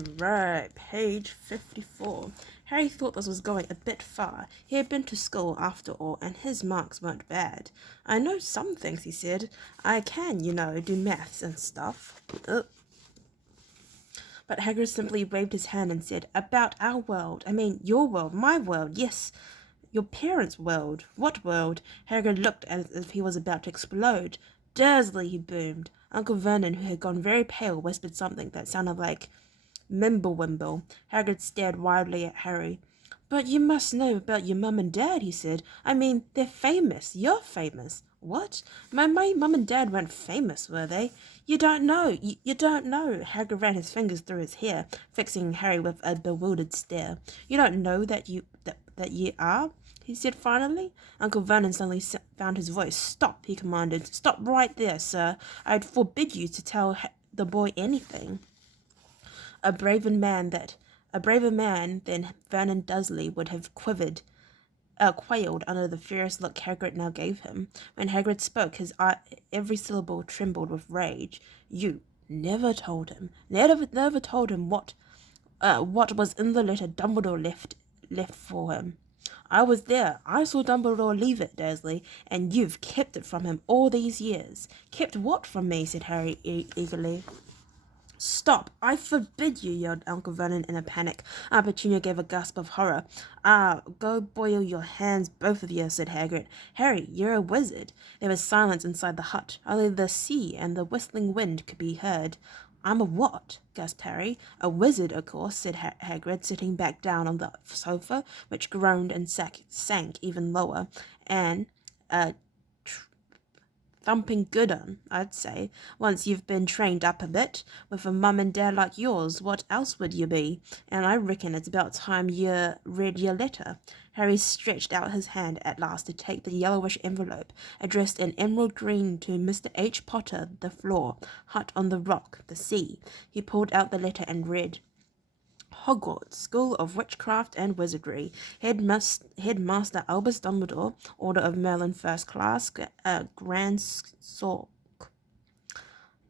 Alright, page 54. Harry thought this was going a bit far. He had been to school after all, and his marks weren't bad. I know some things, he said. I can, do maths and stuff. Ugh. But Hagrid simply waved his hand and said, About our world. I mean, your world, my world, yes. Your parents' world. What world? Hagrid looked as if he was about to explode. Dursley, he boomed. Uncle Vernon, who had gone very pale, whispered something that sounded like Mimblewimble. Hagrid stared wildly at Harry. But you must know about your mum and dad, he said. I mean, they're famous. You're famous. What? My mum and dad weren't famous, were they? You don't know. You don't know. Hagrid ran his fingers through his hair, fixing Harry with a bewildered stare. You don't know that you are? He said finally. Uncle Vernon suddenly found his voice. Stop, he commanded. Stop right there, sir. I'd forbid you to tell the boy anything. A braver man than Vernon Dursley would have quailed under the furious look Hagrid now gave him. When Hagrid spoke, his every syllable trembled with rage. You never told him. Never told him what was in the letter Dumbledore left for him. I was there. I saw Dumbledore leave it, Dursley, and you've kept it from him all these years. Kept what from me? Said Harry eagerly. Stop! I forbid you, yelled Uncle Vernon in a panic. Aunt Petunia gave a gasp of horror. Go boil your hands, both of you, said Hagrid. Harry, you're a wizard. There was silence inside the hut. Only the sea and the whistling wind could be heard. I'm a what? Gasped Harry. A wizard, of course, said Hagrid, sitting back down on the sofa, which groaned and sank even lower. And thumping good un, I'd say, once you've been trained up a bit. With a mum and dad like yours, what else would you be? And I reckon it's about time you read your letter. Harry stretched out his hand at last to take the yellowish envelope, addressed in emerald green to Mr. H. Potter, the floor, hut on the rock, the sea. He pulled out the letter and read, Hogwarts, School of Witchcraft and Wizardry. Headmaster Albus Dumbledore, Order of Merlin First Class, Grand Sork.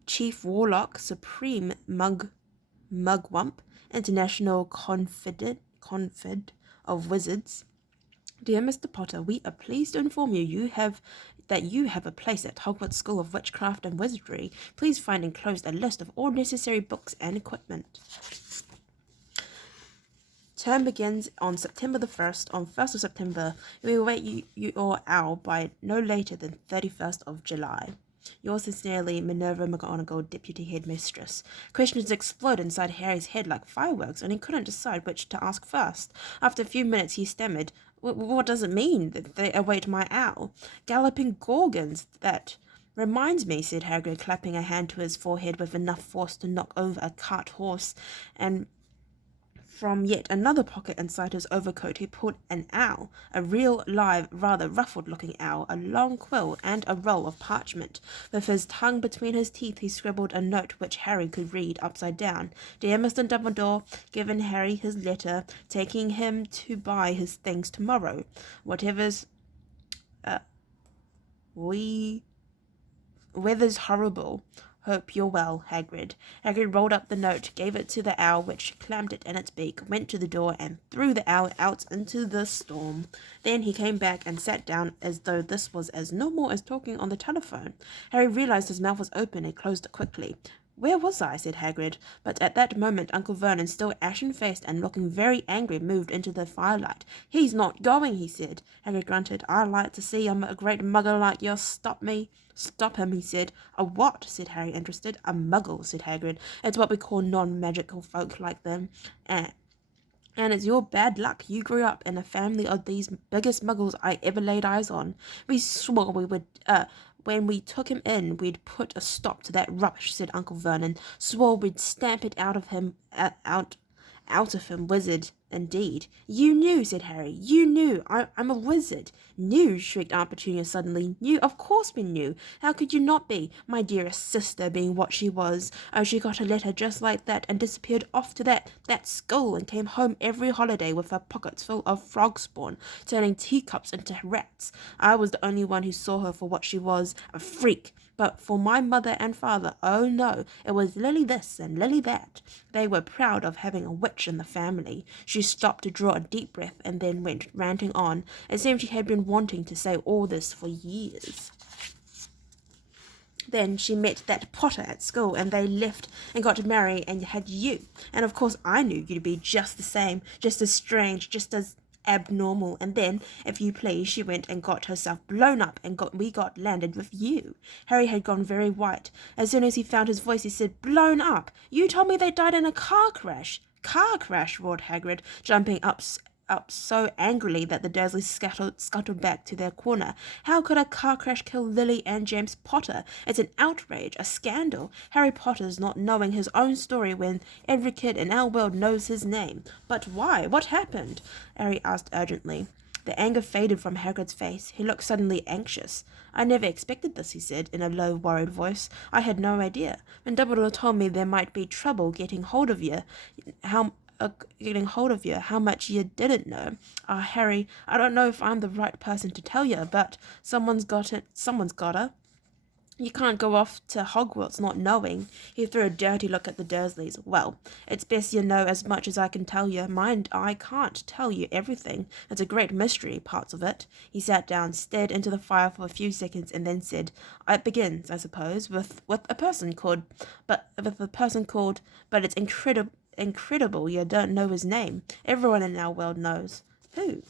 Chief Warlock, Supreme Mugwump, International Confid of Wizards. Dear Mr. Potter, we are pleased to inform that you have a place at Hogwarts School of Witchcraft and Wizardry. Please find enclosed a list of all necessary books and equipment. Term begins on September the 1st. On 1st of September, we will await you all out by no later than 31st of July. Yours sincerely, Minerva McGonagall, Deputy Headmistress. Questions exploded inside Harry's head like fireworks, and he couldn't decide which to ask first. After a few minutes, he stammered, What does it mean that they await my owl? Galloping gorgons, that... Reminds me, said Hagrid, clapping a hand to his forehead with enough force to knock over a cart horse, and... From yet another pocket inside his overcoat he pulled an owl, a real, live, rather ruffled-looking owl, a long quill, and a roll of parchment. With his tongue between his teeth he scribbled a note which Harry could read upside down. Dear Mr. Dumbledore, given Harry his letter, taking him to buy his things tomorrow. Whatever's... Weather's horrible. Hope you're well, Hagrid. Hagrid rolled up the note, gave it to the owl, which clamped it in its beak, went to the door, and threw the owl out into the storm. Then he came back and sat down as though this was as normal as talking on the telephone. Harry realized his mouth was open and closed it quickly. Where was I? Said Hagrid, but at that moment Uncle Vernon, still ashen-faced and looking very angry, moved into the firelight. He's not going, he said. Hagrid grunted. I like to see a great muggle like yours stop me. Stop him, he said. A what? Said Harry, interested. A muggle, said Hagrid. It's what we call non-magical folk like them. And it's your bad luck. You grew up in a family of these biggest muggles I ever laid eyes on. We swore we would, when we took him in, we'd put a stop to that rubbish, said Uncle Vernon. Swore we'd stamp it out of him, wizard, indeed. You knew, said Harry. You knew. I'm a wizard. Knew, shrieked Aunt Petunia suddenly. Knew? Of course we knew. How could you not be? My dearest sister being what she was. Oh, she got a letter just like that and disappeared off to that school and came home every holiday with her pockets full of frog spawn, turning teacups into rats. I was the only one who saw her for what she was, a freak. But for my mother and father, oh no, it was Lily this and Lily that. They were proud of having a witch in the family. She stopped to draw a deep breath and then went ranting on. It seemed she had been wanting to say all this for years. Then she met that Potter at school, and they left and got married and had you. And of course I knew you'd be just the same, just as strange, just as abnormal. And then, if you please, she went and got herself blown up, and we got landed with you. Harry had gone very white. As soon as he found his voice, he said, "Blown up? You told me they died in a car crash." "Car crash?" roared Hagrid, jumping up so angrily that the Dursleys scuttled back to their corner. "How could a car crash kill Lily and James Potter? It's an outrage, a scandal. Harry Potter's not knowing his own story when every kid in our world knows his name." "But why? What happened?" Harry asked urgently. The anger faded from Hagrid's face. He looked suddenly anxious. "I never expected this," he said, in a low, worried voice. "I had no idea. When Dumbledore told me there might be trouble getting hold of you, how much you didn't know. Harry, I don't know if I'm the right person to tell you, but someone's gotta. You can't go off to Hogwarts not knowing." He threw a dirty look at the Dursleys. "Well, it's best you know as much as I can tell you. Mind, I can't tell you everything. It's a great mystery, parts of it." He sat down, stared into the fire for a few seconds, and then said, "It begins, I suppose, with a person called, but it's incredible you don't know his name. Everyone in our world knows." "Who?"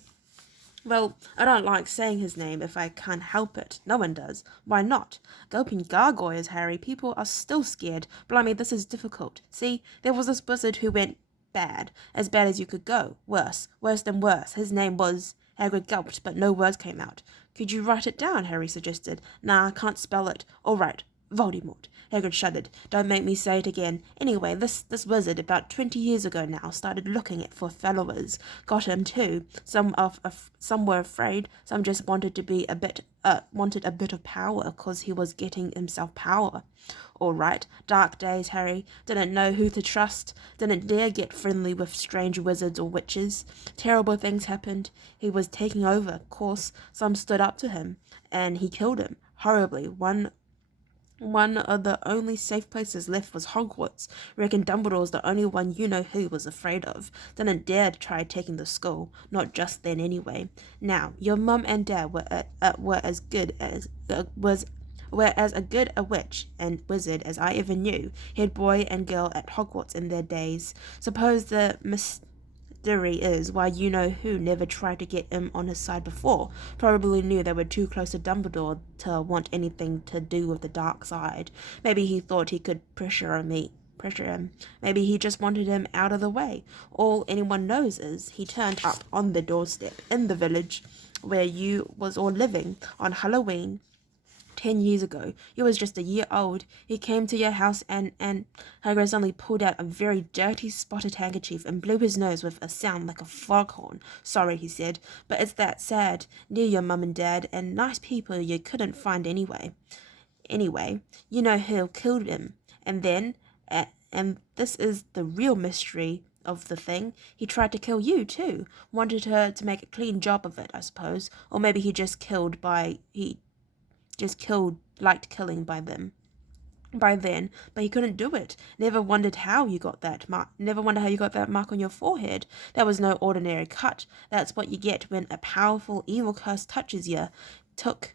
"Well, I don't like saying his name if I can't help it. No one does. Why not? Gulping gargoyles, Harry. People are still scared. Blimey, this is difficult. See, there was this wizard who went bad. As bad as you could go. Worse than worse. His name was—" Hagrid gulped, but no words came out. "Could you write it down?" Harry suggested. "Nah, I can't spell it." "All right. Voldemort." Hagrid shuddered. "Don't make me say it again. Anyway, this wizard, about 20 years ago now, started looking for followers. Got him too. Some were afraid. Some just wanted a bit of power, 'cause he was getting himself power. All right. Dark days, Harry. Didn't know who to trust. Didn't dare get friendly with strange wizards or witches. Terrible things happened. He was taking over, of course. Some stood up to him, and he killed him. Horribly. One of the only safe places left was Hogwarts. Reckon Dumbledore's the only one you know who was afraid of. Didn't dare to try taking the school. Not just then, anyway. Now, your mum and dad were as good a witch and wizard as I ever knew. Head boy and girl at Hogwarts in their days. Suppose the mystery is why you know who never tried to get him on his side before. Probably knew they were too close to Dumbledore to want anything to do with the dark side. Maybe he thought he could pressure him. Maybe he just wanted him out of the way. All anyone knows is he turned up on the doorstep in the village where you was all living on Halloween 10 years ago. You was just a year old. He came to your house and Hagrid suddenly pulled out a very dirty spotted handkerchief and blew his nose with a sound like a foghorn. "Sorry," he said, "but it's that sad. Near your mum and dad, and nice people you couldn't find anyway. Anyway, you know who killed him. And then, and this is the real mystery of the thing, he tried to kill you too. Wanted her to make a clean job of it, I suppose. Or maybe he just liked killing by then, but he couldn't do it. Never wondered how you got that mark on your forehead. That was no ordinary cut. That's what you get when a powerful evil curse touches you. Took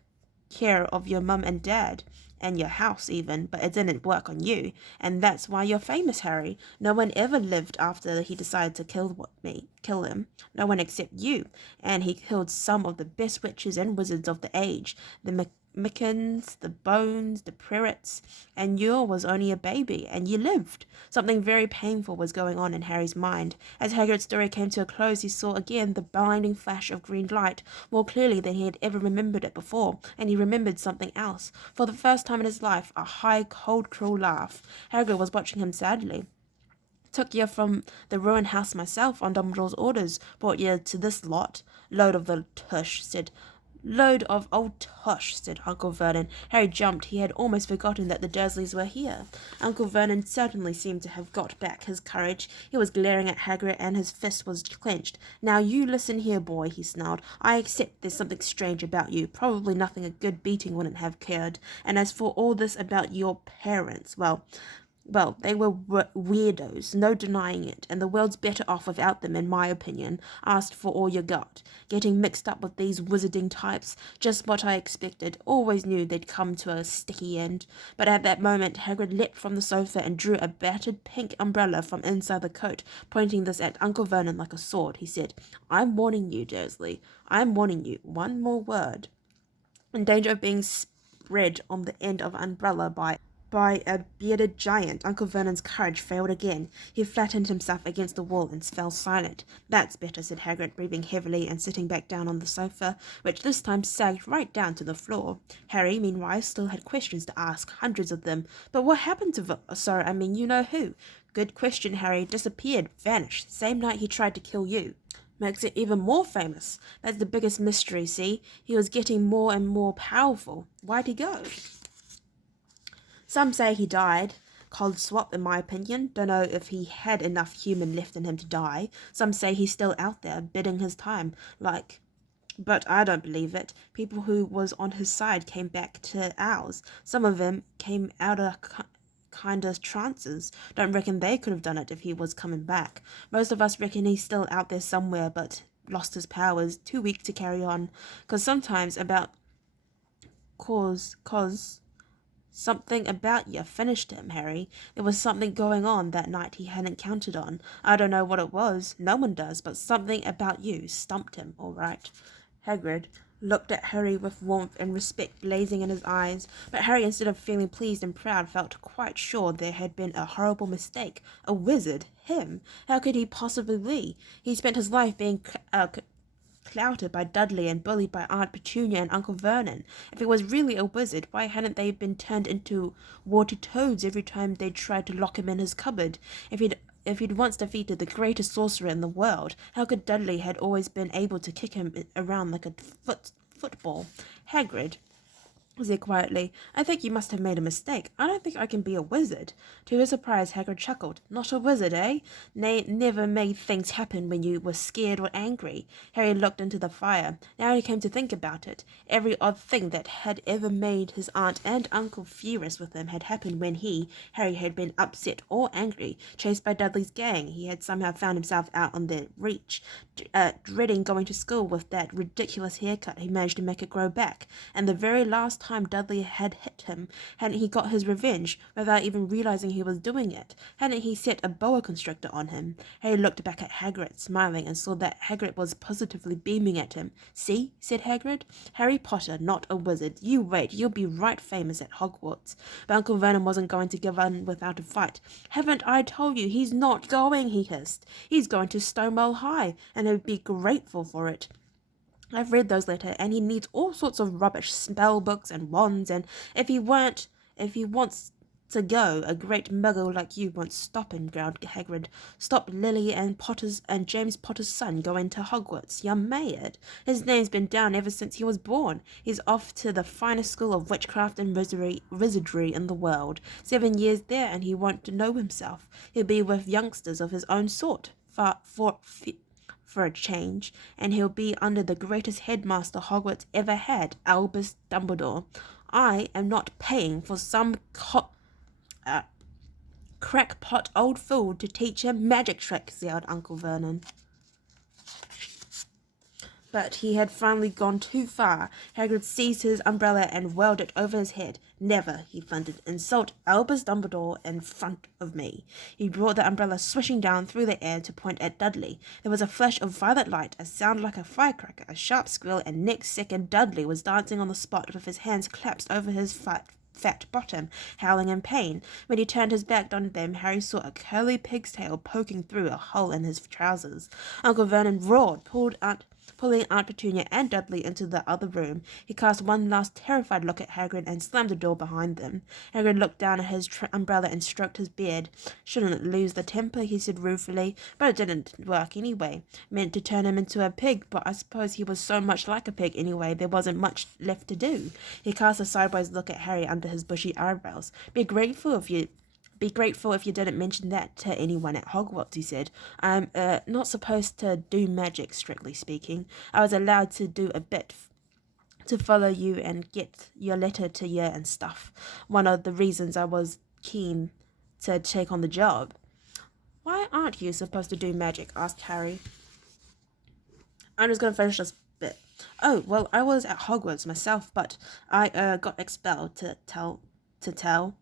care of your mum and dad and your house even, but it didn't work on you, and that's why you're famous, Harry. No one ever lived after he decided to kill him. No one except you, and he killed some of the best witches and wizards of the age. The Mickens, the Bones, the Prerits, and you was only a baby, and you lived. Something very painful was going on in Harry's mind. As Hagrid's story came to a close, he saw again the blinding flash of green light, more clearly than he had ever remembered it before, and he remembered something else. For the first time in his life, a high, cold, cruel laugh. Hagrid was watching him sadly. "Took you from the ruined house myself on Dumbledore's orders, brought you to this load of the tush," said Load of old tosh, said Uncle Vernon. Harry jumped. He had almost forgotten that the Dursleys were here. Uncle Vernon certainly seemed to have got back his courage. He was glaring at Hagrid, and his fist was clenched. Now you listen here, boy, he snarled. I accept there's something strange about you. Probably nothing a good beating wouldn't have cured. And as for all this about your parents, well, they were weirdos, no denying it, and the world's better off without them, in my opinion. Asked for all you got. Getting mixed up with these wizarding types, just what I expected. Always knew they'd come to a sticky end. But at that moment, Hagrid leapt from the sofa and drew a battered pink umbrella from inside the coat. Pointing this at Uncle Vernon like a sword, he said, I'm warning you, Dursley. I'm warning you. One more word. In danger of being spread on the end of an umbrella by a bearded giant. Uncle Vernon's courage failed again. He flattened himself against the wall and fell silent. That's better, said Hagrid, breathing heavily and sitting back down on the sofa, which this time sagged right down to the floor. Harry, meanwhile, still had questions to ask, hundreds of them. But what happened to you know who? Good question, Harry. Disappeared, vanished, same night he tried to kill you. Makes it even more famous. That's the biggest mystery, see? He was getting more and more powerful. Why'd he go? Some say he died. Cold swap, in my opinion. Don't know if he had enough human left in him to die. Some say he's still out there, biding his time, but I don't believe it. People who was on his side came back to ours. Some of them came out of kind of trances. Don't reckon they could have done it if he was coming back. Most of us reckon he's still out there somewhere, but lost his powers, too weak to carry on. Cause something about you finished him, Harry. There was something going on that night he hadn't counted on. I don't know what it was. No one does, but something about you stumped him, all right. Hagrid looked at Harry with warmth and respect blazing in his eyes, but Harry, instead of feeling pleased and proud, felt quite sure there had been a horrible mistake. A wizard? Him? How could he possibly be? He spent his life being clouted by Dudley and bullied by Aunt Petunia and Uncle Vernon. If he was really a wizard, why hadn't they been turned into water toads every time they tried to lock him in his cupboard? If he'd once defeated the greatest sorcerer in the world, how could Dudley had always been able to kick him around like a football? Hagrid said quietly, I think you must have made a mistake. I don't think I can be a wizard. To his surprise, Hagrid chuckled. Not a wizard, eh? Nay, never made things happen when you were scared or angry. Harry looked into the fire. Now he came to think about it. Every odd thing that had ever made his aunt and uncle furious with him had happened when Harry, had been upset or angry, chased by Dudley's gang. He had somehow found himself out on their reach, dreading going to school with that ridiculous haircut. He managed to make it grow back, and the very last time Dudley had hit him, hadn't he got his revenge without even realizing he was doing it? Hadn't he set a boa constrictor on him? Harry looked back at Hagrid, smiling, and saw that Hagrid was positively beaming at him. See, said Hagrid, Harry Potter, not a wizard. You wait, you'll be right famous at Hogwarts. But Uncle Vernon wasn't going to give in without a fight. Haven't I told you he's not going, he hissed. He's going to Stonewall High, and he'd be grateful for it. I've read those letters, and he needs all sorts of rubbish, spell books and wands, and if he wants to go, a great muggle like you won't stop him, growled Hagrid. Stop Lily and James Potter's son going to Hogwarts. You're mad. His name's been down ever since he was born. He's off to the finest school of witchcraft and wizardry in the world. 7 years there, and he won't know himself. He'll be with youngsters of his own sort. For a change, and he'll be under the greatest headmaster Hogwarts ever had, Albus Dumbledore. I am not paying for some crackpot old fool to teach him magic tricks, yelled Uncle Vernon. But he had finally gone too far. Hagrid seized his umbrella and whirled it over his head. Never, he thundered, insult Albus Dumbledore in front of me. He brought the umbrella swishing down through the air to point at Dudley. There was a flash of violet light, a sound like a firecracker, a sharp squeal, and next second Dudley was dancing on the spot with his hands clasped over his fat bottom, howling in pain. When he turned his back on them, Harry saw a curly pig's tail poking through a hole in his trousers. Uncle Vernon roared, pulled Aunt Pulling Aunt Petunia and Dudley into the other room, he cast one last terrified look at Hagrid and slammed the door behind them. Hagrid looked down at his umbrella and stroked his beard. "Shouldn't lose the temper," he said ruefully, "but it didn't work anyway. Meant to turn him into a pig, but I suppose he was so much like a pig anyway, there wasn't much left to do." He cast a sideways look at Harry under his bushy eyebrows. Be grateful if you didn't mention that to anyone at Hogwarts," he said. "I'm not supposed to do magic, strictly speaking. I was allowed to do a bit to follow you and get your letter to you and stuff. One of the reasons I was keen to take on the job." "Why aren't you supposed to do magic?" asked Harry. I'm just going to finish this bit. "Oh, well, I was at Hogwarts myself, but I got expelled to tell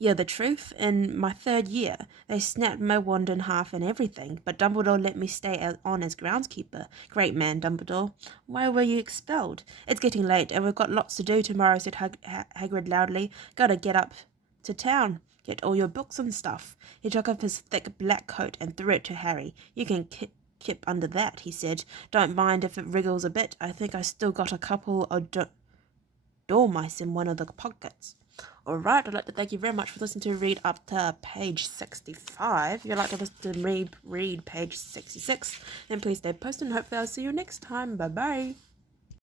you the truth. In my 3rd year, they snapped my wand in half and everything, but Dumbledore let me stay on as groundskeeper. Great man, Dumbledore." "Why were you expelled?" "It's getting late, and we've got lots to do tomorrow," said Hagrid loudly. "Gotta get up to town. Get all your books and stuff." He took off his thick black coat and threw it to Harry. "You can kip under that," he said. "Don't mind if it wriggles a bit. I think I still got a couple of dormice in one of the pockets." Alright, I'd like to thank you very much for listening to read up to page 65. If you'd like to listen to read page 66, then please stay posted and hopefully I'll see you next time. Bye bye.